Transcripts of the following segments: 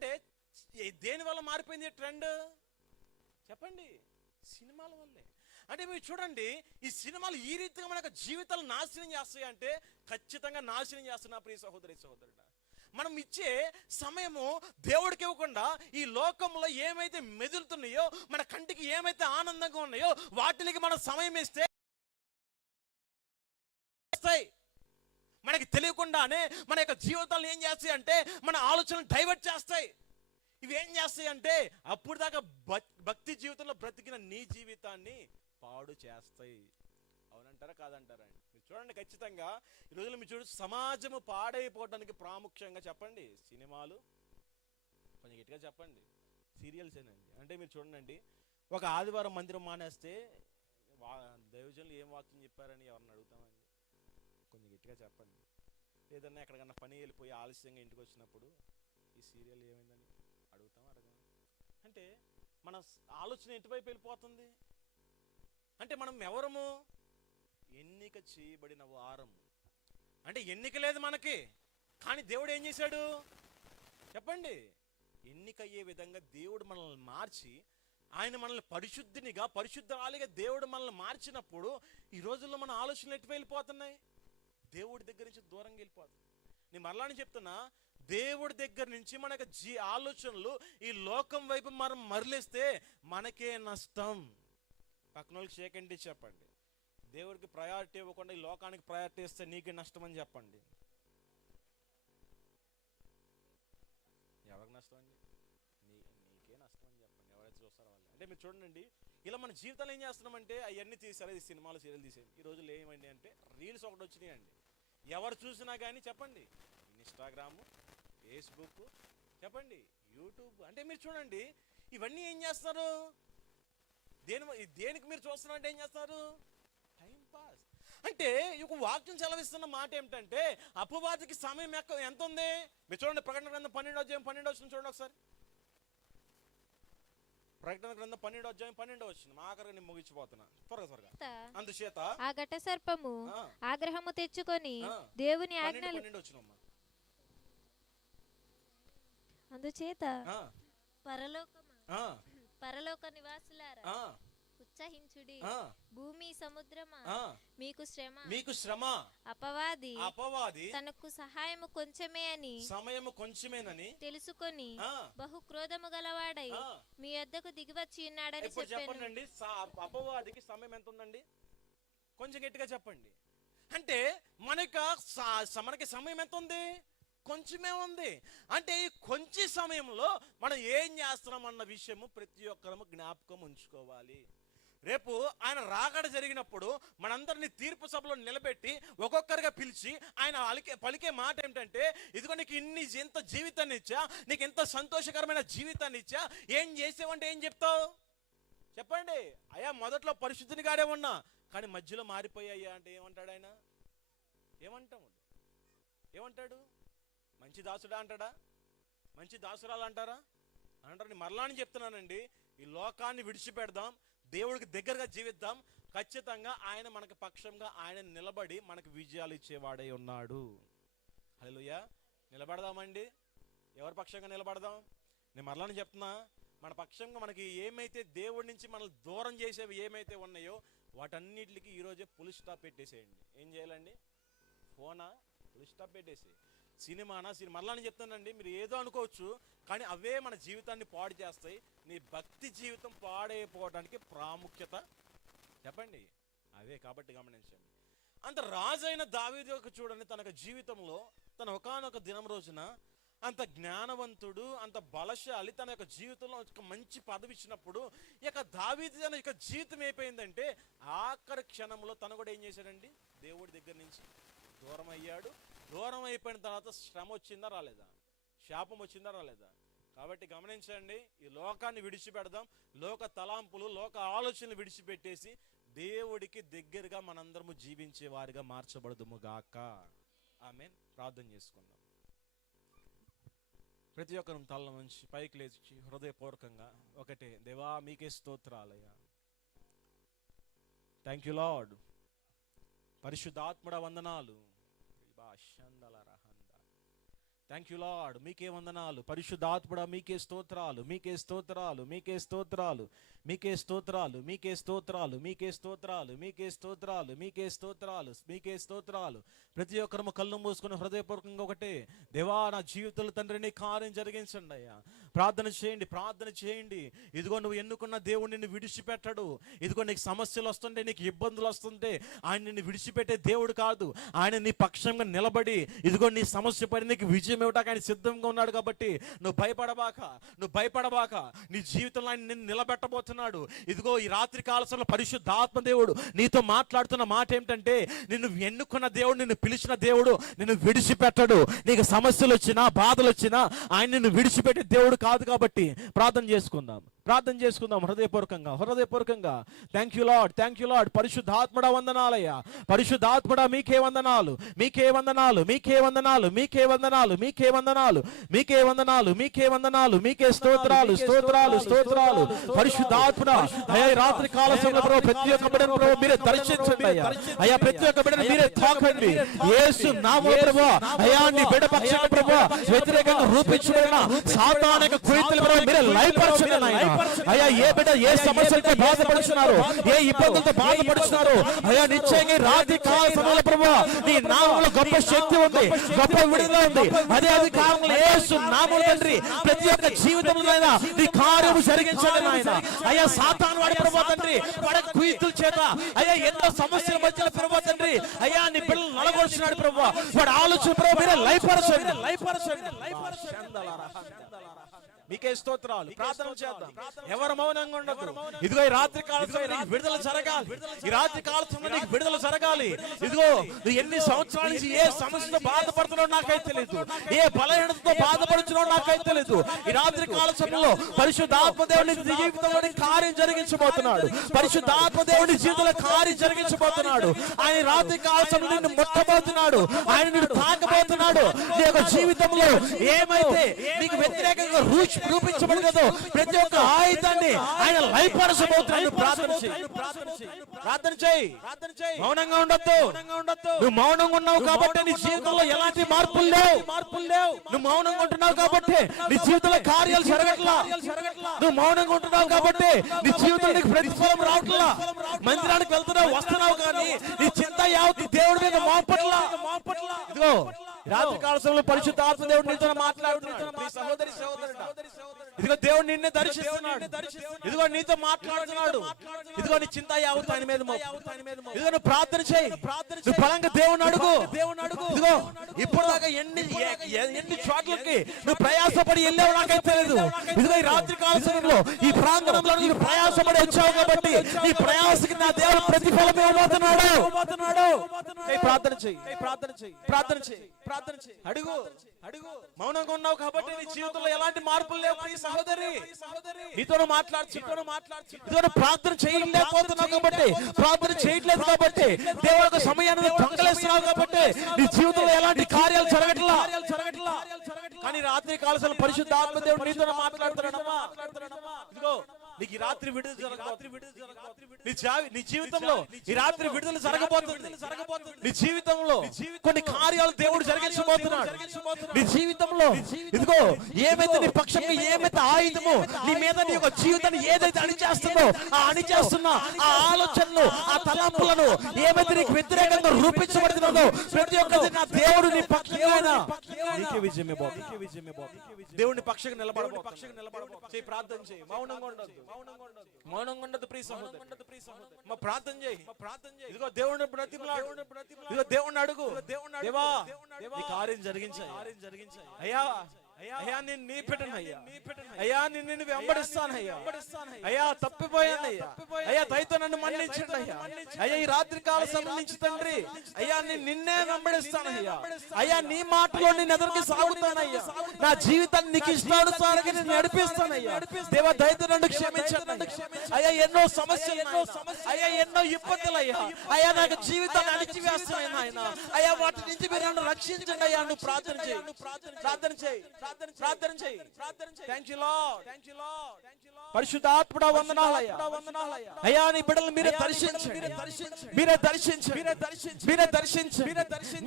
అంటే దేని వల్ల మారిపోయింది ట్రెండ్ చెప్పండి? సినిమాల వల్లే. అంటే మీరు చూడండి, ఈ సినిమాలు ఈ రీతిగా మన యొక్క జీవితాలు నాశనం చేస్తాయి అంటే ఖచ్చితంగా నాశనం చేస్తున్నా ప్రియ సహోదరి సహోదరుడు. మనం ఇచ్చే సమయము దేవుడికి ఇవ్వకుండా ఈ లోకంలో ఏమైతే మెదులుతున్నాయో, మన కంటికి ఏమైతే ఆనందంగా ఉన్నాయో వాటికి మనం సమయం ఇస్తే మనకి తెలియకుండానే మన యొక్క జీవితాలను ఏం చేస్తాయి అంటే మన ఆలోచనలు డైవర్ట్ చేస్తాయి. ఇవి ఏం చేస్తాయి అంటే అప్పుడు దాకా భక్తి జీవితంలో బ్రతికిన నీ జీవితాన్ని పాడు చేస్తాయి. అవునంటారా కాదంటారా అండి? మీరు చూడండి, ఖచ్చితంగా ఈ రోజుల్లో మీరు చూడండి, సమాజము పాడైపోవడానికి ప్రాముఖ్యంగా చెప్పండి సినిమాలు, కొంచెం గట్టిగా చెప్పండి సీరియల్స్ ఏనండి. అంటే మీరు చూడండి, ఒక ఆదివారం మందిరం మానేస్తే దైవజనులు ఏం వాక్యం చెప్పారని ఎవరిని అడుగుతామండి? కొంచెం గట్టిగా చెప్పండి. ఏదన్నా ఎక్కడికన్నా పని వెళ్ళిపోయి ఆలస్యంగా ఇంటికి వచ్చినప్పుడు ఈ సీరియల్ ఏమైందని అడుగుతాం అడగం? అంటే మన ఆలోచన ఎటువైపు వెళ్ళిపోతుంది అంటే మనం ఎవరము? ఎన్నిక చేయబడిన వారము. అంటే ఎన్నిక లేదు మనకి, కానీ దేవుడు ఏం చేశాడు చెప్పండి? ఎన్నిక అయ్యే విధంగా దేవుడు మనల్ని మార్చి, ఆయన మనల్ని పరిశుద్ధినిగా పరిశుద్ధాలుగా దేవుడు మనల్ని మార్చినప్పుడు ఈ రోజుల్లో మన ఆలోచనలు ఎటు వెళ్ళిపోతున్నాయి? దేవుడి దగ్గర నుంచి దూరంగా వెళ్ళిపోతుంది. నేను మరలాని చెప్తున్నా, దేవుడి దగ్గర నుంచి మన యొక్క ఆలోచనలు ఈ లోకం వైపు మనం మరలిస్తే మనకే నష్టం. పక్కన వాళ్ళకి షేక్ అండి చెప్పండి, దేవుడికి ప్రయారిటీ ఇవ్వకుండా ఈ లోకానికి ప్రయారిటీ ఇస్తే నీకే నష్టం అని చెప్పండి. ఎవరికి నష్టం అండి? నీకే నష్టం అని చెప్పండి, ఎవరైతే చూస్తారో వాళ్ళు. అంటే మీరు చూడండి, ఇలా మన జీవితాలు ఏం చేస్తున్నామంటే అవన్నీ తీసారు, ఇది సినిమాలు సీరియల్ తీసేది. ఈ రోజుల్లో ఏమండి అంటే రీల్స్ ఒకటి వచ్చినాయి అండి. ఎవరు చూసినా కానీ చెప్పండి, ఇన్స్టాగ్రాము, ఫేస్బుక్, చెప్పండి యూట్యూబ్. అంటే మీరు చూడండి, ఇవన్నీ ఏం చేస్తారు? దేనికి మీరు చూస్తున్నారంటే ఏం చేస్తారు? Time pass. అంటే ఒక వాక్యం సెలవిస్తున్న మాట ఏమిటంటే అపవాదికి సమయం ఎంత ఉంది? మీరు చూడండి, ప్రకటన గ్రంథం 12 చూడండి ఒకసారి. ప్రకటన గ్రంథం 12 మా ఆఖరికి నేను ముగించిపోతున్నా త్వరగా. అందుచేత ఆ ఘట సర్పము ఆగ్రహము తెచ్చుకొని దేవుని ఆజ్ఞలు అందుచేత పరలోక నివాసులారా ఉత్సహించుడి, భూమి సముద్రమా మీకు శ్రమ, అపవాది తనకు సహాయము కొంచెమేనని తెలుసుకొని బహు క్రోధము గలవాడై మీ యొద్దకు దిగివచ్చి ఉన్నాడని చెప్పండి. అపవాదికి సమయం ఎంత ఉందండి? కొంచెం గట్టిగా చెప్పండి. అంటే మనకి సమయం ఎంత ఉంది? కొంచెమే ఉంది. అంటే ఈ కొంచెం సమయంలో మనం ఏం చేస్తున్నాం అన్న విషయము ప్రతి ఒక్కరము జ్ఞాపకం ఉంచుకోవాలి. రేపు ఆయన రాకడ జరిగినప్పుడు మనందరినీ తీర్పు సభలో నిలబెట్టి ఒక్కొక్కరిగా పిలిచి ఆయన పలికే మాట ఏమిటంటే, ఇదిగో నీకు ఇంత జీవితాన్ని ఇచ్చా, నీకు ఎంత సంతోషకరమైన జీవితాన్ని ఇచ్చా, ఏం చేసావంటే ఏం చెప్తావు చెప్పండి? అయ్యా మొదట్లో పరిశుద్ధినిగానే ఉన్నా, కానీ మధ్యలో మారిపోయాయ్యా అంటే ఏమంటాడు ఆయన? ఏమంటాడు? మంచి దాసుడా అంటాడా? మంచి దాసురాలు అంటారా? అంటారు. మరలాని చెప్తున్నానండి, ఈ లోకాన్ని విడిచిపెడదాం, దేవుడికి దగ్గరగా జీవిద్దాం. ఖచ్చితంగా ఆయన మనకి పక్షంగా ఆయన నిలబడి మనకు విజయాలు ఇచ్చేవాడై ఉన్నాడు. హల్లెలూయా. నిలబడదామండి. ఎవరి పక్షంగా నిలబడదాం? నేను మరలాని చెప్తున్నా, మన పక్షంగా మనకి ఏమైతే దేవుడి నుంచి మనల్ని దూరం చేసేవి ఏమైతే ఉన్నాయో వాటన్నిటికి ఈరోజే ఫుల్ స్టాప్ పెట్టేసేయండి. ఏం చేయాలండి? ఫోనా ఫుల్ స్టాప్ పెట్టేసి, సినిమానా మరలాని చెప్తానండి, మీరు ఏదో అనుకోవచ్చు, కానీ అవే మన జీవితాన్ని పాడు చేస్తాయి. నీ భక్తి జీవితం పాడైపోవడానికి ప్రాముఖ్యత చెప్పండి అవే. కాబట్టి గమనించండి. అంత రాజైన దావీదు చూడండి, తన జీవితంలో తన ఒకానొక దినం రోజున అంత జ్ఞానవంతుడు, అంత బలశాలి, తన యొక్క జీవితంలో ఒక మంచి పదవి ఇచ్చినప్పుడు ఇక దావీదు తన యొక్క జీవితం అయిపోయిందంటే ఆఖరి క్షణంలో తను కూడా ఏం చేశాడండి? దేవుడి దగ్గర నుంచి దూరం అయ్యాడు. దూరం అయిపోయిన తర్వాత శ్రమ వచ్చిందా రాలేదా? శాపం వచ్చిందా రాలేదా? కాబట్టి గమనించండి, ఈ లోకాన్ని విడిచిపెడదాం. లోక తలాంపులు, లోక ఆలోచనలు విడిచిపెట్టేసి దేవుడికి దగ్గరగా మనందరము జీవించే వారిగా మార్చబడదుము గాక. ఆమేన్. ప్రార్థన చేసుకుందాం. ప్రతి ఒక్కరు తల నుంచి పైకి లేచి హృదయపూర్వకంగా ఒకటే, దేవా మీకే స్తోత్రాలయ్యా. Thank you lord. పరిశుద్ధాత్మడ వందనాలు. Thank you lord. మీకే వందనాలు పరిశుద్ధాత్ముడా, మీకే స్తోత్రాలు, మీకే స్తోత్రాలు, మీకే స్తోత్రాలు, మీకే స్తోత్రాలు, మీకే స్తోత్రాలు, మీకే స్తోత్రాలు, మీకే స్తోత్రాలు, మీకే స్తోత్రాలు, మీకే స్తోత్రాలు. ప్రతి ఒక్కరము కళ్ళు మూసుకుని హృదయపూర్వకంగా ఒకటే, దేవా నా జీవితంలో తండ్రి నీ కార్యం జరిగించండి అయ్యా. ప్రార్థన చేయండి, ప్రార్థన చేయండి. ఇదిగో నువ్వు ఎన్నుకున్న దేవుడు నిన్ను విడిచిపెట్టడు. ఇదిగో నీకు సమస్యలు వస్తుంటే, నీకు ఇబ్బందులు వస్తుంటే ఆయన నిన్ను విడిచిపెట్టే దేవుడు కాదు. ఆయన నీ పక్షంగా నిలబడి ఇదిగో నీ సమస్య పడి నీకు విజయం ఇవ్వడానికి ఆయన సిద్ధంగా ఉన్నాడు. కాబట్టి నువ్వు భయపడబాక, నువ్వు భయపడబాక. నీ జీవితంలో ఆయన నిన్ను నిలబెట్టబోతున్నాడు. ఇదిగో ఈ రాత్రి కాలశంలో పరిశుద్ధాత్మ దేవుడు నీతో మాట్లాడుతున్న మాట ఏమిటంటే, నిన్ను ఎన్నుకున్న దేవుడు, నిన్ను పిలిచిన దేవుడు నిన్ను విడిచిపెట్టడు. నీకు సమస్యలు వచ్చినా బాధలు వచ్చినా ఆయన నిన్ను విడిచిపెట్టే దేవుడు కాదు. కాబట్టి ప్రార్థన చేసుకుందాం, ప్రార్థన చేసుకుందాం హృదయపూర్వకంగా, హృదయపూర్వకంగా. Thank you lord, thank you lord. పరిశుద్ధాత్మడా వందనాలయ్యా, పరిశుద్ధాత్మడా మీకే వందనాలు, మీకే వందనాలు, మీకే వందనాలు, మీకే వందనాలు, మీకే వందనాలు, మీకే వందనాలు, మీకే వందనాలు, మీకే స్తోత్రాలు, స్తోత్రాలు, స్తోత్రాలు. పరిశుద్ధాత్మడా అయ్యా ఈ రాత్రి కాల సమయంలో ప్రతి ఒక్క బిడ్డను ప్రభువా మీరే దర్శించండి అయ్యా. అయ్యా ప్రతి ఒక్క బిడ్డను మీరే తాకండి యేసు నామములో ప్రభువా. అయ్యా నీ బిడ్డ పక్షాన ప్రభువా వ్యతిరేకంగా రూపించబడిన సాతానిక కుయుక్తులు ప్రభువా మీరే లయపరచండి నాయనా. అయ్యా ఏ బిడ్డ ఏ సమస్యలతో బాధపడుతున్నారు, ఏ ఇబ్బందులతో బాధపడుతున్నారు అయ్యా నిశ్చయంగా రాత్రి కాల సమయంలో ప్రభువా నీ నామములో గొప్ప శక్తి ఉంది, గొప్ప విడుదల ఉంది. అదే అధికారంలో యేసు నామములో తండ్రి ప్రతి ఒక్క జీవితంలో నీ కార్యము జరిగించండి నాయనా. అయ్యా సాతాను వాడి ప్రభువా తండ్రి వాడి కుయుక్తుల చేత అయ్యా ఎన్నో సమస్యల మధ్యలో ప్రభువా తండ్రి అయ్యా నీ పిల్లలు నలగొడుచున్నాడు ప్రభువా. వాడి ఆలోచన ప్రభువా మీరే లయపరచండి, లయపరచండి, లయపరచండి. మీకే స్తోత్రాలు. ప్రార్థన చేద్దాం, ఎవరు మౌనంగా ఉండదు. ఇదిగో ఈ రాత్రి కాలంలో నీకు విడుదల జరగాలి, ఈ రాత్రి కాలంలో నీకు విడుదల జరగాలి. ఇదిగో నువ్వు ఎన్ని సంవత్సరాల నుంచి ఏ సమస్యతో బాధపడుతున్నావు నాకైతే తెలియదు, ఏ బలహీనతతో బాధపడుతున్నావు నాకైతే తెలియదు. ఈ రాత్రి కాల సమయంలో పరిశుద్ధాత్మ దేవుని జీవితంలో కార్యం జరిగించబోతున్నాడు, పరిశుద్ధాత్మ దేవుని జీవితంలో కార్యం జరిగించబోతున్నాడు. ఆయన రాత్రి కాల సమయంలో నిన్ను ముట్టబోతున్నాడు, ఆయన నిన్ను తాకబోతున్నాడు. నీ యొక్క జీవితంలో ఏమైతే నీకు వ్యతిరేకంగా రూపించబడదు ప్రతి ఒక్క ఆయుధాన్ని ఆయన లయపరచబోతున్నాడు. ప్రార్థన చేయి, ప్రార్థన చేయి, మౌనంగా ఉండొద్దు. నువ్వు మౌనంగా ఉన్నావు కాబట్టి నీ జీవితంలో ఎలాంటి మార్పులు లేవు. నువ్వు మౌనంగా ఉంటున్నావు కాబట్టి నీ జీవితంలో కార్యాలు జరగట్లా. నువ్వు మౌనంగా ఉంటున్నావు కాబట్టి నీ జీవితంలో నీకు ప్రతిఫలం రావట్లా. మందిరానికి వెళ్తున్నావు వస్తున్నావు కానీ నీ చింత యావత్తు దేవుడి మీద మోపట్లా. ఇదిగో రాత్రి కాల సమయంలో పరిశుద్ధాత్మ దేవుడు నీతో మాట్లాడుతున్నాడు. సహోదరి సహోదరుడా ఇదిగో దేవుడు నిన్నే దర్శిస్తున్నాడు, ఇదిగో నీతో మాట్లాడుతున్నాడు. ఇదిగో నీ చింత యావత్తు ఆయన మీద మోపు. ఇదిగో నువ్వు ప్రార్థన చేయి, నువ్వు బలంగా దేవుని అడుగు. ఇదిగో ఇప్పుడు దాకా ఎన్ని చోట్లకి నువ్వు ప్రయాసపడి వెళ్ళావు నాకైతే తెలియదు. ఇదిగో ఈ రాత్రి కాల సమయంలో ఈ ప్రాంగణంలో నువ్వు ప్రయాసపడి వచ్చావు కాబట్టి నీ ప్రయాసకి నా దేవుడు ప్రతిఫలం ఇవ్వబోతున్నాడు. ప్రార్థన చేయి, ప్రార్థన చేయి, ప్రార్థన చేయి, ప్రార్థన చేయి. అడుగు, అడుగు. మౌనంగా ఉన్నావు కాబట్టి నీ జీవితంలో ఎలాంటి మార్పులు లేవు. సహోదరి నీతో మాట్లాడుతున్నాడు, ప్రార్థన చేయలేకపోతున్నావు కాబట్టి, ప్రార్థన చేయట్లేదు కాబట్టి, దేవుడు సమయాన్ని దొంగలేస్తున్నావు కాబట్టి నీ జీవితంలో ఎలాంటి కార్యాలు జరగట్లా. కానీ రాత్రి కాలశంలో పరిశుద్ధాత్మ దేవుడు నీతో మాట్లాడుతున్నాడమ్మా. ఇదిగో నీకు ఈ రాత్రి విడుదల నీ జీవితంలో ఈ రాత్రి విడుదల జరగబోతుంది. నీ జీవితంలో కొన్ని కార్యాలు దేవుడు జరిగించబోతున్నాడు. నీ జీవితంలో ఇదిగో ఏమైతే నీ పక్షంగా ఏమైతే ఆయుధమో నీ మీద నీ యొక్క జీవితాన్ని ఏదైతే అణిచేస్తుందో ఆ అణిచేస్తున్న ఆ ఆలోచనలు ఆ తలంపులను ఏమైతే నీకు వ్యతిరేకంగా రూపించబడుతున్నదో ప్రతి ఒక్కటి నా దేవుడు నీ పక్షంగా దేవుని పక్షంగా నిలబడబో. ప్రార్థన చేయి, మౌనంగా ఉండదు, మౌనంగా ఉండదు. ప్రియ సహోదరుడు ప్రార్థన చేయి, ఇదిగో దేవుని బ్రతిమలాడు, ఇదిగో దేవుని అడుగు. దేవా నీ కార్యం జరిగించాయి అయ్యా, అయ్యా నేను నీ పెట్టను అయ్యా, అయ్యా నిన్ను వెంబడిస్తాను అయ్యా, అయ్యా తప్పిపోయాను అయ్యా, అయ్యా దయతో నన్ను మన్నించండి అయ్యా, అయ్యా ఈ రాత్రి కాల సంబంధించి తండ్రి అయ్యా నేను నిన్నే వెంబడిస్తాను అయ్యా, అయ్యా నీ మాటలో నేను ఎదురుకి సాగుతానయ్యా, నా జీవితాన్ని నీకు ఇష్టానుసారంగా నేను నడిపిస్తాను అయ్యా. దేవా దయతో నన్ను క్షమించండి అయ్యా. ఎన్నో సమస్యలు, అయ్యా ఎన్నో ఇబ్బందులు అయ్యా, అయ్యా నాకు జీవితాన్ని అణిచివేస్తున్నాయి నాయన, అయ్యా వాటి నుంచి మీరు నన్ను రక్షించండి అయ్యా. నువ్వు ప్రార్థన చేయి, ప్రార్థన చేయి. ప్రార్థన చేయి. Thank you lord. పరిశుద్ధాత్ముడా వందనాలయ్యా. అయ్యా నీ బిడ్డలు మీరే దర్శించండి, మీరే దర్శించండి,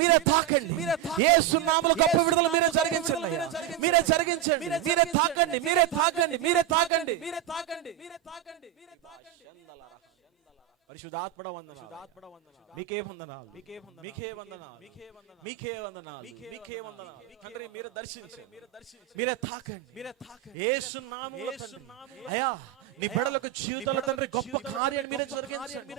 మీరే తాకండి. యేసు నామములో గొప్ప విడుదల మీరే జరిగించండి అయ్యా. మీరే జరిగించండి, మీరే తాకండి, మీరే తాకండి, మీరే తాకండి, మీరే తాకండి, మీరే తాకండి. పరిశుద్ధాత్ముడా వందనాలు. మీకే వందనాలు, మీకే వందనాలు, మీకే వందనాలు, మీకే వందనాలు, మీకే వందనాలు. తండ్రి మీరే దర్శించండి, మీరే తాకండి, మీరే తాకండి. యేసు నామములో అయ్యా నీ బిడ్డలకు జీవితాల తండ్రి గొప్ప కార్యాన్ని మీరే జరిగించండి.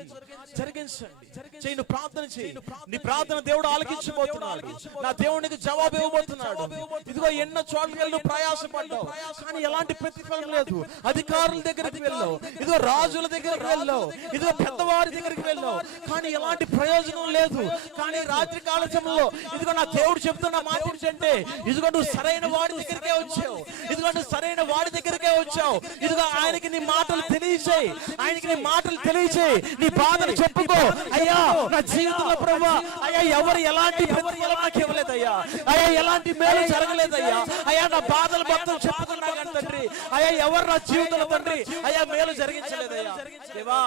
చేయి, నువ్వు ప్రార్థన చేయి. నీ ప్రార్థన దేవుడు ఆలకించబోతున్నాడు. నా దేవునికి జవాబు ఇవ్వబోతున్నాడు. ఇదిగో ఎన్నో చోట్లకి వెళ్ళి నువ్వు ప్రయాసపడ్డావు, కానీ ఎలాంటి ప్రతిఫలం లేదు. అధికారుల దగ్గరికి వెళ్ళావు, ఇదిగో రాజుల దగ్గరికి వెళ్ళావు, ఇదిగో పెద్దవారి దగ్గరికి వెళ్ళావు, కానీ ఎలాంటి ప్రయోజనం లేదు. కానీ రాత్రి కాల సమయంలో ఇదిగో నా దేవుడు చెప్తున్న మాట ఏంటంటే, ఇదిగో నువ్వు సరైన వాడి దగ్గరికే వచ్చావు, ఇదిగో నువ్వు సరైన వాడి దగ్గరికే వచ్చావు. ఇదిగో ఆయనకి నీ మాటలు తెలియచేయి, ఆయనకి నీ మాటలు తెలియచేయి, నీ బాధను చెప్పుకో. అయ్యా నా జీవితంలో ప్రభువా, అయ్యా ఎవరు ఎలాంటి ప్రతిఫలం నాకు ఇవ్వలేదయ్యా, అయ్యా ఎలాంటి మేలు జరగలేదయ్యా, అయ్యా నా బాధలు మొత్తం చెప్పుకున్నా కానీ తండ్రి, అయ్యా ఎవరు నా జీవితంలో తండ్రి అయ్యా మేలు జరిగించలేదయ్యా. దేవా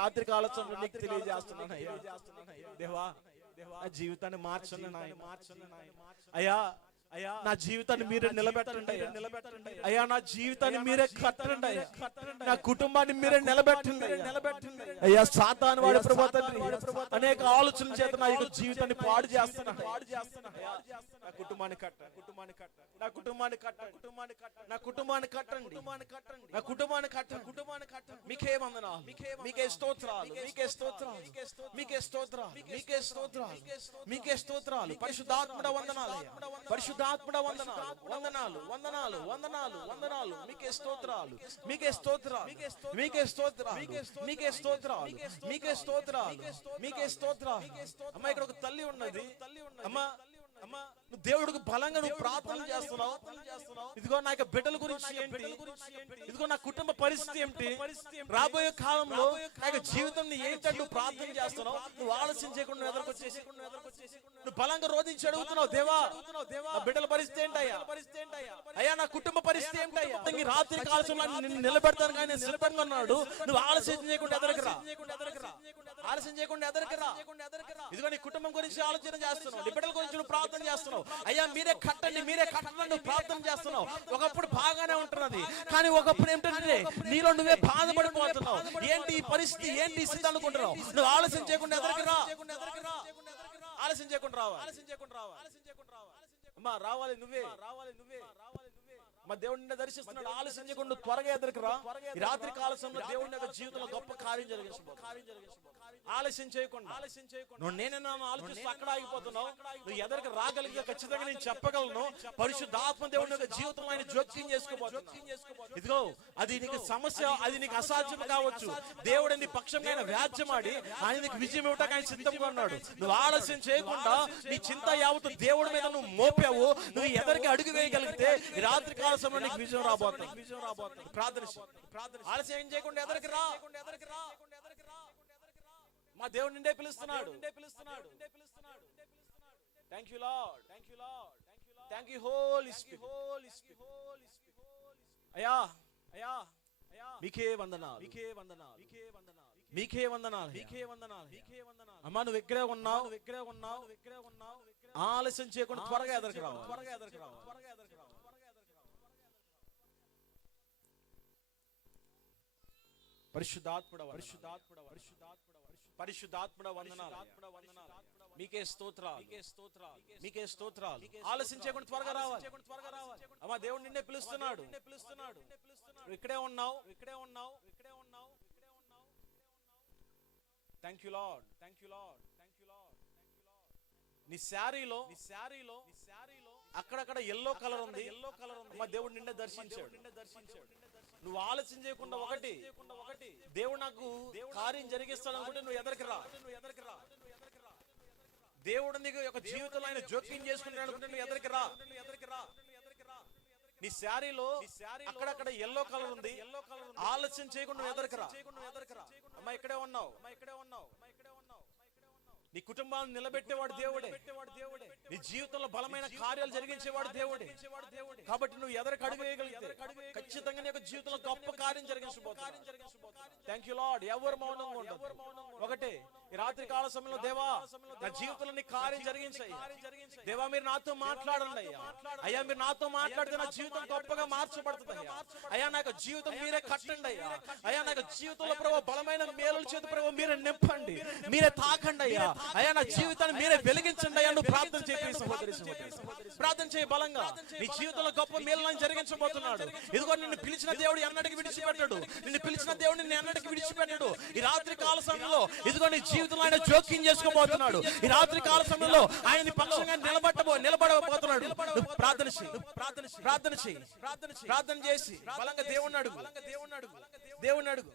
రాత్రి కాల సమయంలో నీకు తెలియజేస్తున్నాను అయ్యా. దేవా నా జీవితాన్ని మార్చండి అయ్యా. అయ్యా నా జీవితాన్ని మీరే నిలబెట్టండి అయ్యా. నా జీవితాన్ని మీరే కట్టండి అయ్యా. నా కుటుంబాన్ని మీరే నిలబెట్టండి అయ్యా. సాతాను వాడి ప్రభువా తండ్రి అనేక ఆలోచనల చేత నా యొక్క జీవితాన్ని పాడు చేస్తున్నాను. నా కుటుంబాన్ని కట్ట, నా కుటుంబాన్ని కట్ట, నా కుటుంబాన్ని కట్టండి, నా కుటుంబాన్ని కట్ట. మీకే వందనాలు, మీకే స్తోత్రాలు, మీకే స్తోత్రాలు, మీకే స్తోత్రాలు, మీకే స్తోత్రాలు, మీకే స్తోత్రాలు. పరిశుద్ధాత్ముడా వందనాలు, పరిశుద్ధాత్ముడా వందనాలు, వందనాలు, వందనాలు, వందనాలు, వందనాలు. మీకే స్తోత్రాలు, మీకే స్తోత్రాలు, మీకే స్తోత్రాలు, మీకే స్తోత్రాలు, మీకే స్తోత్రాలు, మీకే స్తోత్రాలు. అమ్మ ఇక్కడ ఒక తల్లి ఉన్నది. అమ్మా నువ్వు దేవుడికి బలంగా నువ్వు ప్రార్థన చేస్తున్నావు. ఇదిగో నా యొక్క బిడ్డల గురించి ఏంటి, ఇదిగో నా కుటుంబ పరిస్థితి ఏమిటి, రాబోయే కాలంలో నా యొక్క జీవితం ఏంటంటూ ప్రార్థన చేస్తున్నావు. నువ్వు ఆలస్యం చేయకుండా ఎదుర్కొచ్చేసి నువ్వు బలంగా రోధించి అడుగుతున్నావు, దేవా నా బిడ్డల పరిస్థితి ఏంటయ్యా, అయ్యా నా కుటుంబ పరిస్థితి ఏంటయ్యా. రాత్రి కాలంలో నిన్ను నిలబెడతాను కానీ నేను నిలబెట్టుకుని ఉన్నాడు. నువ్వు ఆలస్యం చేయకుండా ఎదరకరా, ఆలస్యం చేయకుండా ఎదరకరా. ఇదిగో నీ కుటుంబం గురించి ఆలోచన చేస్తున్నావు, నీ బిడ్డల గురించి నువ్వు ప్రార్థన చేస్తున్నావు. అయ్యా మీరే కట్టండి, మీరే కట్టండి నువ్వు ప్రార్థన చేస్తున్నావు. ఒకప్పుడు బాగానే ఉంటున్నది, కానీ ఒకప్పుడు ఏంటంటే నీలో నువ్వే బాధపడిపోతున్నావు. ఏంటి ఈ పరిస్థితి, ఏంటి ఈ స్థితి అనుకుంటున్నావు. నువ్వు ఆలస్యం చేయకుండా ఎదరకరా, ఆలస్యం చేయకుండా రావాలి. అమ్మా రావాలి, నువ్వే మా దేవుడిని దర్శిస్తున్నాడు. ఆలస్యం చేయకుండా త్వరగా ఎదురుకురా. ఈ రాత్రి కాల సమయంలో దేవుడి యొక్క జీవితంలో గొప్ప కార్యం జరిగిస్తుంది. ఆలస్యం చేయకుండా నువ్వు నేనైనా ఆలోచిస్తూ అక్కడ ఆగిపోతున్నావు. నువ్వు ఎదరికి రాగలిగితే ఖచ్చితంగా నేను చెప్పగలను, పరిశుద్ధాత్మ దేవుడి యొక్క జీవితంలో ఆయన జోక్యం చేసుకోబోతున్నాడు. ఇదిగో అది నీకు సమస్య, అది నీకు అసాధ్యం కావచ్చు. దేవుడు నీ పక్షంగా వ్యాజ్యమాడి ఆయన నీకు విజయం ఇవ్వటానికి ఆయన సిద్ధంగా ఉన్నాడు. నువ్వు ఆలస్యం చేయకుండా నీ చింత యావత్తు దేవుడి మీద నువ్వు మోపావు. నువ్వు ఎదరికి అడుగు వేయగలిగితే ఈ రాత్రి కాల సమయంలో నీకు విజయం రాబోతుంది. ప్రార్థన ఆలస్యం చేయకుండా ఎదరికి రా. మా దేవుడు నిండే పిలుస్తున్నాడు. Thank you lord, thank you Holy Spirit. అయ్యా మీకే వందనాలు, మీకే వందనాలు. అమ్మా నువ్వు ఇక్కడే ఉన్నావు, ఆలస్యం చేయకుండా త్వరగా ఎదరికి రావు. పరిశుద్ధాత్ముడ వందనాలు, మీకే స్తోత్రాలు, మీకే స్తోత్రాలు. ఆలస్యం చేయకుండా త్వరగా రావాలి. అమ్మా దేవుడు నిన్నే పిలుస్తున్నాడు. ఇక్కడే ఉన్నావు. Thank you lord. నీ శారీలో అక్కడక్కడ ఎల్లో కలర్ ఉంది. అమ్మా దేవుడు నిన్నే దర్శించాడు. నువ్వు ఆలోచన చేయకుండా ఒకటి దేవుడు నాకు కార్యం జరిగిస్తాడు అనుకుంటే నువ్వు ఎదరికి రా. దేవుడు నీకు యొక్క జీవితంలో ఆయన జోక్యం చేసుకుంటాడు అనుకుంటే నువ్వు ఎదరికి రా. నీ శారీలో అక్కడక్కడ ఎల్లో కలర్ ఉంది. ఆలస్యం చేయకుండా నువ్వు ఎదరికి రా. అమ్మా ఇక్కడే ఉన్నావు. నీ కుటుంబాన్ని నిలబెట్టేవాడు దేవుడే. నీ జీవితంలో బలమైన కార్యాలు జరిగించేవాడు దేవుడే. కాబట్టి నువ్వు ఎదరికి అడుగు వేయగలిగితే ఖచ్చితంగా నీ యొక్క జీవితంలో గొప్ప కార్యం జరిగించబోతున్నాడు. Thank you lord. ఎవరు మౌనంగా ఉండదు. ఒకటే ఈ రాత్రి కాల సమయంలో, దేవా నా జీవితంలో నీ కార్యం జరిగించాయి. దేవా మీరు నాతో మాట్లాడండి అయ్యా. అయ్యా మీరు నాతో మాట్లాడితే నా జీవితం గొప్పగా మార్చబడుతుంది అయ్యా. అయ్యా నా యొక్క జీవితం మీరే కట్టండి అయ్యా. అయ్యా నా యొక్క జీవితంలో ప్రభు బలమైన మేలుల చేత ప్రభు మీరే నింపండి, మీరే తాకండి అయ్యా. అయ్యా నా జీవితాన్ని మీరే వెలిగించండి అయ్యా. నువ్వు ప్రార్థన చేయి సహోదరి, ప్రార్థన చేయి బలంగా. నీ జీవితంలో గొప్ప మేలులను జరిగించబోతున్నాడు. ఇదిగో నిన్ను పిలిచిన దేవుడు ఎన్నటికి విడిచిపెట్టాడు. నిన్ను పిలిచిన దేవుడు నిన్ను ఎన్నటికి విడిచిపెట్టాడు. ఈ రాత్రి కాల సమయంలో ఇదిగో నీ జీవితంలో ఆయన జోక్యం చేసుకోబోతున్నాడు. ఈ రాత్రి కాల సమయంలో ఆయన పక్షంగా నిలబడబోతున్నాడు. ప్రార్థన చేయి, ప్రార్థన చేయి, ప్రార్థన చేసి బలంగా దేవుణ్ణి అడుగు, దేవుణ్ణి అడుగు, దేవుణ్ణి అడుగు,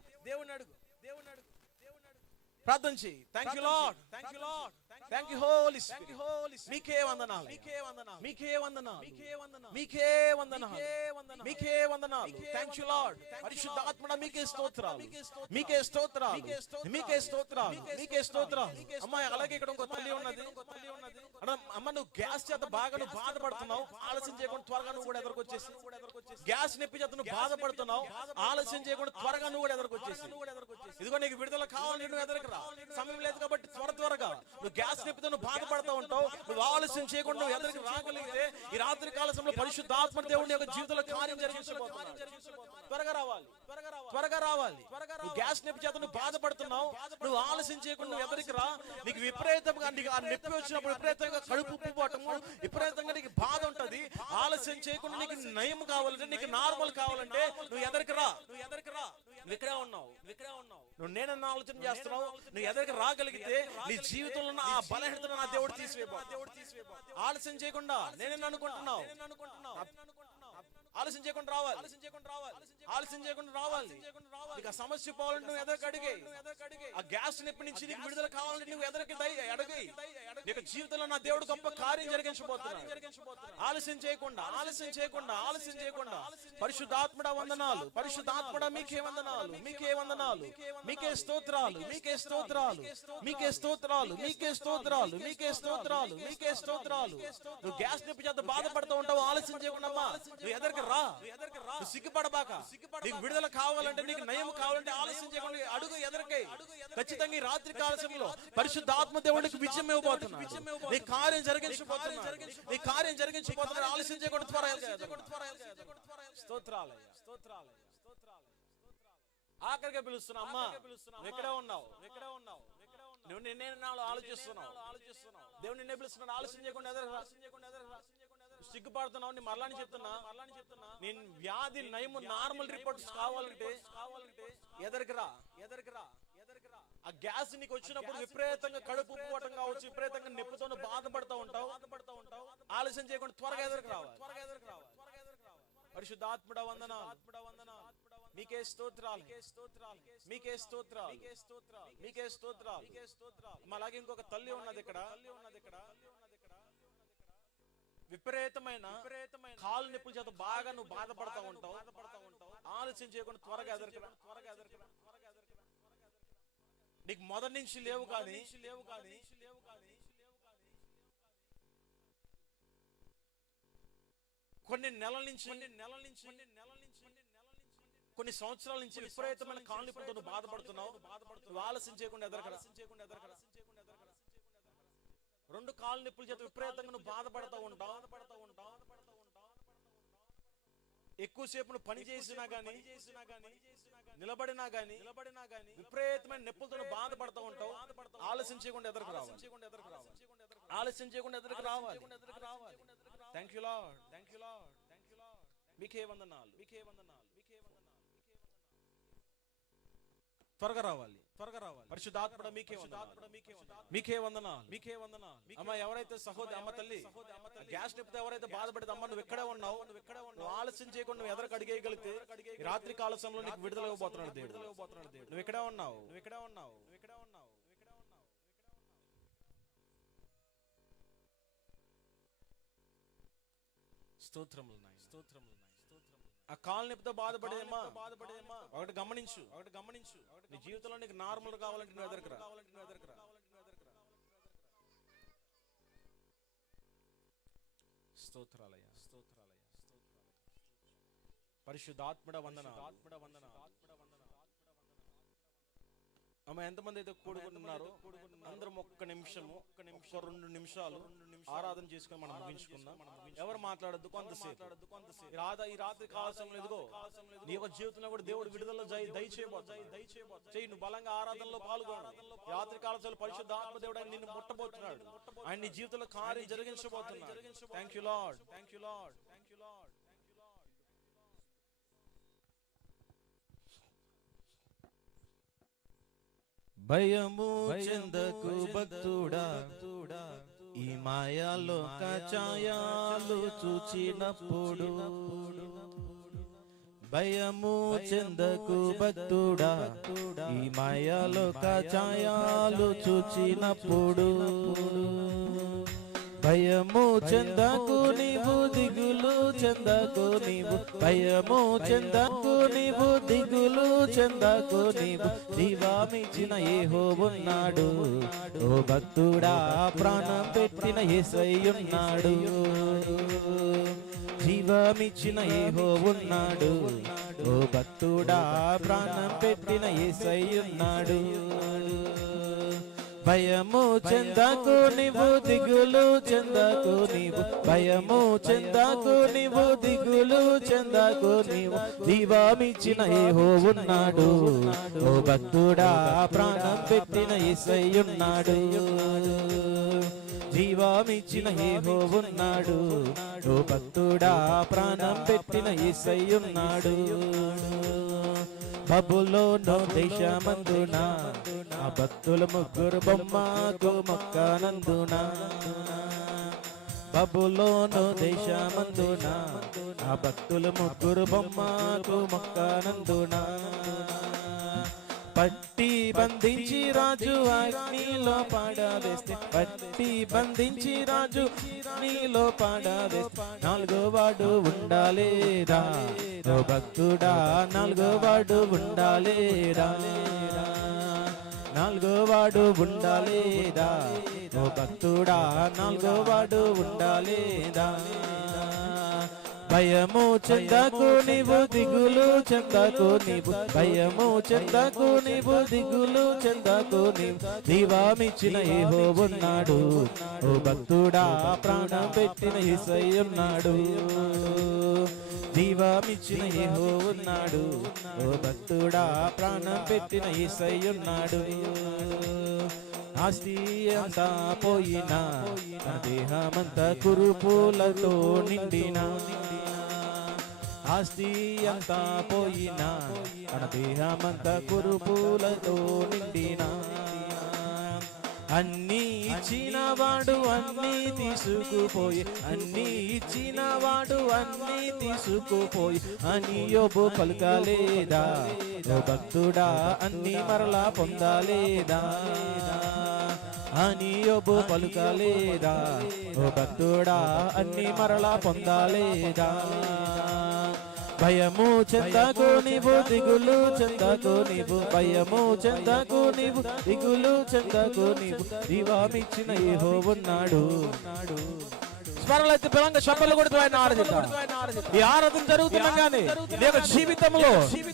ప్రార్థన చేయి. Thank you lord, thank you lord, thank you Holy Spirit. మీకే వందనాలు, మీకే వందనాలు, మీకే వందనాలు, మీకే వందనాలు, మీకే వందనాలు. Thank you lord. పరిశుద్ధాత్మడా మీకే స్తోత్రాలు, మీకే స్తోత్రాలు, మీకే స్తోత్రాలు, మీకే స్తోత్రాలు. అమ్మాయి అలాగే ఇక్కడ ఇంకో తల్లి ఉన్నది. అమ్మ నువ్వు గ్యాస్ చేత బాగా నువ్వు బాధపడుతున్నావు, ఆలస్యం చేయకుండా త్వరగా నువ్వు కూడా ఎదురుకొచ్చేసి. గ్యాస్ నొప్పి చేత నువ్వు బాధపడుతున్నావు, ఆలస్యం చేయకుండా త్వరగా నువ్వు కూడా ఎదురుకొచ్చేసి. ఇదిగో నీకు విడుదల కావాలి, నువ్వు ఎదురుకు రా. సమయం లేదు కాబట్టి త్వరగా నువ్వు గ్యాస్ నొప్పితో నువ్వు బాధపడుతూ ఉంటావు. నువ్వు ఆలస్యం చేయకుండా నువ్వు ఎదురుకు రాగలిగితే ఈ రాత్రి కాల సమయంలో పరిశుద్ధాత్మ దేవుని యొక్క జీవితంలో కార్యం జరిగించబోతున్నాడు. త్వరగా రావాలి, త్వరగా రావాలి. నువ్వు గ్యాస్ నొప్పి చేత నువ్వు బాధపడుతున్నావు, నువ్వు ఆలస్యం చేయకుండా నువ్వు ఎదురుకు రా. నీకు విపరీతంగా నీకు ఆ నొప్పి వచ్చినప్పుడు విపరీతంగా కడుపు ఉప్పిపోవటము, విపరీతంగా నీకు బాధ ఉంటది. ఆలస్యం చేయకుండా నీకు నయం కావాలంటే, నీకు నార్మల్ కావాలంటే నువ్వు ఎదురుకు రా, నువ్వు ఎదురుకు రా. నువ్వు ఇక్కడే ఉన్నావు, నువ్వు నేనన్న ఆలోచన చేస్తున్నావు. నువ్వు ఎదురుకు రాగలిగితే నీ జీవితంలో ఆ బలహీనతను నా దేవుడు తీసివేయబోతున్నాడు. ఆలస్యం చేయకుండా నేనే అనుకుంటున్నావు. ఆలస్యం చేయకుండా రావాలి, ఆలస్యం చేయకుండా రావాలి. నీకు ఆ సమస్య పోవాలంటే నువ్వు ఎదరికి అడిగే. ఆ గ్యాస్ నొప్పి నుంచి నీకు విడుదల కావాలంటే నువ్వు ఎదరికి అడిగే. నీకు జీవితంలో నా దేవుడు గొప్ప కార్యం జరిగించబోతున్నాడు. ఆలస్యం చేయకుండా, ఆలస్యం చేయకుండా, ఆలస్యం చేయకుండా. పరిశుద్ధాత్మడ వందనాలు, పరిశుద్ధాత్మడ మీకే వందనాలు, మీకే వందనాలు, మీకే స్తోత్రాలు, మీకే స్తోత్రాలు, మీకే స్తోత్రాలు, మీకే స్తోత్రాలు, మీకే స్తోత్రాలు, మీకే స్తోత్రాలు. నువ్వు గ్యాస్ నొప్పి చేత బాధపడుతూ ఉంటావు, ఆలస్యం చేయకుండా నువ్వు ఎదరికి రా. నువ్వు సిగ్గుపడబాక. నీకు విడుదల కావాలంటే, నీకు నయం కావాలంటే ఆలస్యం చేయకుండా అడుగు ఎదరికై. ఖచ్చితంగా ఈ రాత్రి కాల సమయంలో పరిశుద్ధాత్మ దేవుడికి విజయం ఇవ్వబోతున్నాడు. నీ కార్యం జరిగించబోతున్నాడు, నీ కార్యం జరిగించబోతున్నాడు. ఆలస్యం చేయకుండా త్వరగా స్తోత్రాలయ్య, స్తోత్రాలయ్య, ఆఖరిగా పిలుస్తున్నా. అమ్మా ఎక్కడే ఉన్నావు, ఎక్కడే ఉన్నావు, నువ్వు నిన్నే ఆలోచిస్తున్నావు, దేవుడు నిన్నే పిలుస్తున్నాడు. ఆలస్యం చేయకుండా ఎదరు సిగ్గుపడుతున్నావు. నీ మరలాని చెప్తున్నా, నేను వ్యాధి నయము నార్మల్ రిపోర్ట్స్ కావాలంటే ఎదరికి రా, ఎదరికి రా, ఎదరికి రా. ఆ గ్యాస్ నీకు వచ్చినప్పుడు విపరీతంగా కడుపు ఉప్పుకోవటం కావచ్చు, విపరీతంగా నొప్పితో బాధపడుతూ ఉంటావు. ఆలస్యం చేయకుండా త్వరగా ఎదరికి రావాలి, త్వరగా ఎదరికి రావాలి. పరిశుద్ధాత్మడ వందనాలు, మీకే స్తోత్రాలు, మీకే స్తోత్రాలు, మీకే స్తోత్రాలు. అలాగే ఇంకొక తల్లి ఉన్నది ఇక్కడ. విపరీతమైన కాలు నొప్పుల చేత బాగా నువ్వు బాధపడతా ఉంటావు. ఆలస్యం చేయకుండా త్వరగా ఎదరికి, త్వరగా ఎదరికి. నీకు మొదటి నుంచి లేవు కానీ కొన్ని నెలల నుంచి కొన్ని సంవత్సరాల నుంచి విపరీతమైన కాలు నొప్పులతో నువ్వు బాధపడుతున్నావు. ఆలస్యం చేయకుండా ఎదరకరా. రెండు కాలు నొప్పుల చేత విపరీతంగా నువ్వు బాధపడతా ఉంటావు. ఎక్కువసేపు నువ్వు పని చేసినా గానీ, నిలబడినా గానీ విపరీతమైన నొప్పులతో బాధపడతా ఉంటావు. ఆలస్యం చేయకుండా ఎదరకు రావాలి, ఆలస్యం చేయకుండా ఎదరకు రావాలి. Thank you lord, thank you lord, మీకే వందనాలు, మీకే వందనాలు. త్వరగా రావాలి, త్వరగా రావాలి. పరిశుద్ధాత్మడ మీకే వందనాలు, మీకే వందనాలు, మీకే వందనాలు. అమ్మ ఎవరైతే సహోదరి, అమ్మ తల్లి గ్యాస్ నొప్పితో ఎవరైతే బాధపడితే, అమ్మ నువ్వు ఎక్కడే ఉన్నావు, నువ్వు ఆలస్యం చేయకుండా నువ్వు ఎదరికి అడిగేయగలిగితే ఈ రాత్రి కాల సమయంలో నీకు విడుదల ఇవ్వబోతున్నాడు దేవుడు. నువ్వు ఎక్కడే ఉన్నావు, నువ్వు ఎక్కడే ఉన్నావు, నువ్వు ఎక్కడే ఉన్నావు. స్తోత్రములు నాయనా, స్తోత్రములు. ఆ కాలు నొప్పితో బాధపడేమా, ఒకటి గమనించు, ఒకటి గమనించు. నీ జీవితంలో నీకు నార్మల్ కావాలంటే నువ్వు ఎదరికి రా. పరిశుద్ధాత్మడ వందన. అమ్మ, ఎంతమంది అయితే కూడుకుంటున్నారో అందరం ఒక్క నిమిషం 2 నిమిషాలు ఆరాధన చేసుకుని మనం ముగించుకుందాం. ఎవరు మాట్లాడద్దు కొంతసేపు. ఈ రాత్రి కావాల్సిన ఇదిగో నీ యొక్క జీవితంలో కూడా దేవుడు విడుదల దయచేయబోతున్నాడు. నువ్వు బలంగా ఆరాధనలో పాల్గొను. రాత్రి కాలంలో పరిశుద్ధాత్మ దేవుడు ఆయన నిన్ను ముట్టబోతున్నాడు. ఆయన నీ జీవితంలో కార్యం జరిగించబోతున్నాడు. Thank you lord. భయము చెందకు భక్తుడా, ఈ మాయాలోక ఛాయలు చూచినప్పుడు. భయము చెందకు భక్తుడా, ఈ మాయాలోక ఛాయలు చూచినప్పుడు. భయము చెందకు నీవు, దిగులు చెందకు నీవు. భయము చెందకు నీవు, దిగులు చెందకు నీవు. జీవమిచ్చిన యెహోవాన్నాడు, ఓ భక్తుడా ప్రాణం పెట్టిన యేసయ్యున్నాడు. జీవమిచ్చిన యెహోవాన్నాడు, ఓ భక్తుడా ప్రాణం పెట్టిన యేసయ్యున్నాడు. భయము చెందకు నీవు, దిగులు చెందకు నీవు. భయము చెందకు నీవు, దిగులు చెందకు నీవు. జీవమిచ్చిన యెహోవాన్నాడు, ఓ భక్తుడా ప్రాణం పెట్టిన యేసయ్యున్నాడు. జీవమిచ్చిన యెహోవాన్నాడు, ఓ భక్తుడా ప్రాణం పెట్టిన యేసయ్యున్నాడు. బబులోను దేశమందున ఆ భక్తుల ముగ్గురు బొమ్మకు మొక్కనందున. బబులోను దేశమందున ఆ భక్తుల ముగ్గురు బొమ్మకు మొక్కనందున. పట్టి బంధించి రాజు అగ్నిలో పాడవేస్తే, పట్టి బంధించి రాజు అగ్నిలో పాడవేస్తే. 4వ వాడు ఉండాలేరా ఓ భక్తుడా, 4వ వాడు ఉండాలేరా. 4వ వాడు ఉండాలేదా ఓ భక్తుడా, 4వ వాడు ఉండాలేదా. భయము చెందకు నీవు, దిగులు చెందకు నీవు. భయము చెందకు నీవు, దిగులు చెందకు నీవు. జీవమిచ్చిన యెహోవాన్నాడు, ఓ భక్తుడా ప్రాణం పెట్టిన యేసయ్యున్నాడు. జీవమిచ్చిన యెహోవాన్నాడు, ఓ భక్తుడా ప్రాణం పెట్టిన యేసయ్యున్నాడు. ఆస్తి అంతా పోయినా, నా దేహమంతా కురుపులతో నిండినా. ఆస్తి అంతా పోయినా, నా దేహమంతా కురుపులతో నిండినా. అన్నీ ఇచ్చినవాడు అన్నీ తీసుకుపోయి, అన్నీ ఇచ్చినవాడు అన్నీ తీసుకుపోయి అని యోబు పలుకలేదా ఓ భక్తుడా, అన్నీ మరలా పొందలేదా అని యోబు పలుకలేదా ఓ భక్తుడా, అన్నీ మరలా పొందలేదా. భయము చెందకు నీవు, దిగులు చెందకు నీవు. భయము చెందకు నీవు, దిగులు చెందకు నీవు. జీవమిచ్చిన యెహోవాన్నాడు. స్వరాలైతే బలంగా శబ్దాలు కొడుతూ ఆయన ఆరాధిద్దాం. ఈ ఆరాధన జరుగుతుండగానే నీ యొక్క జీవితంలో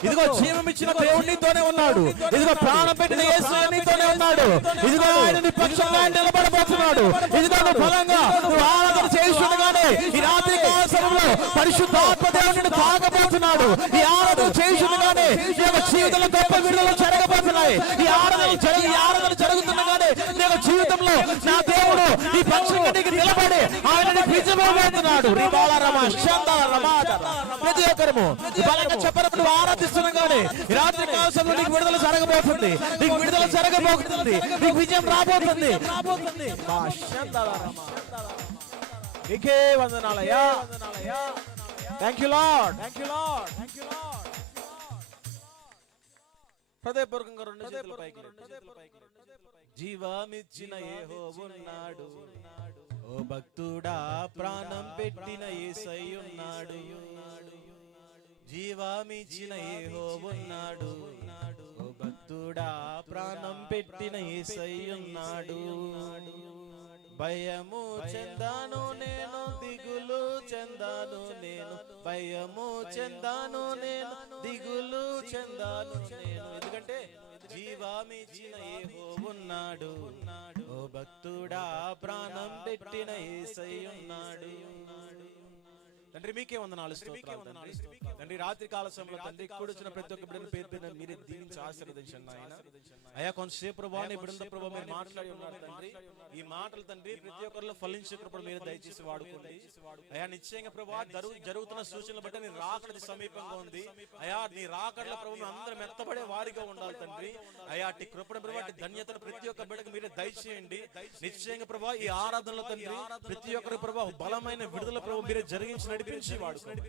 ఇదిగో జీవం ఇచ్చిన దేవుడు నీతోనే ఉన్నాడు. ఇదిగో ప్రాణం పెట్టిన యేసు నీతోనే ఉన్నాడు. ఇదిగో ఆయన నీ పక్షంగా నిలబడబోతున్నాడు. ఇదిగో నువ్వు బలంగా నువ్వు ఆరాధన చేస్తుండగానే ఈ రాత్రి కాల సమయంలో పరిశుద్ధాత్మ దేవుడిని తాగబోతున్నాడు. ఈ ఆరాధన చేస్తుండగానే నీ యొక్క జీవితంలో గొప్ప విడుదల జరగబోతున్నాయి. ఈ ఆరాధన జరుగుతుండగానే నీ యొక్క జీవితంలో నా దేవుడు ఈ పక్షంగా నీకు నిలబడి ఆయన విజయబోతున్నాడు. ప్రతి ఒక్కరము బలంగా చెప్పినప్పుడు ఆరాధిస్తున్నాగానే రాత్రి కాల సమయంలో నీకు విడుదల జరగబోతుంది. నీకు విడుదల జరగబోతుంది. నీకు విజయం రాబోతుంది. నీకే వందనాలయ్యా. Thank you lord. హృదయపూర్వకంగా 2 చేతుల పైకి. జీవమిచ్చిన యెహోవాన్నాడు, ఓ భక్తుడా ప్రాణం పెట్టిన యేసయ్యున్నాడు. జీవమిచ్చిన యెహోవాన్నాడు, ఓ భక్తుడా ప్రాణం పెట్టిన యేసయ్యున్నాడు. భయము చెందాను నేను, దిగులు చెందాను నేను, భయము చెందాను నేను, దిగులు చెందాను నేను. ఎందుకంటే జీవామిచ్చిన యెహోవున్నాడు, ఓ భక్తుడా ప్రాణం పెట్టిన యేసయ్యున్నాడు. తండ్రి మీకే వందనాలు స్తోత్రాలు తండ్రి. రాత్రి కాల సమయంలో తండ్రి కూర్చున్న ప్రతి ఒక్క బిడ్డను పేరు పేరున మీరే దీవించి ఆశీర్వదించండి ఆయన. అయ్యా కొంతసేపు ప్రభావ నీ బిడ్డలతో ప్రభావ మీరు మాట్లాడి ఉన్నారు తండ్రి. ఈ మాటలు తండ్రి ప్రతి ఒక్కరిలో ఫలించేటప్పుడు మీరు దయచేసి వాడుకోండి అయ్యా. నిశ్చయంగా ప్రభావ జరుగుతున్న సూచనలు బట్టి నీ రాకడ సమీపంగా ఉంది అయ్యా. నీ రాకడల ప్రభావం అందరం మెత్తబడే వారిగా ఉండాలి తండ్రి. అయ్యా అట్టి కృపణ ప్రభావ అట్టి ధన్యతను ప్రతి ఒక్క బిడ్డకు మీరే దయచేయండి. నిశ్చయంగా ప్రభావ ఈ ఆరాధనలో తండ్రి ప్రతి ఒక్కరి ప్రభావ బలమైన విడుదల ప్రభావ మీరే జరిగించి నడిపించి వాడుకోండి.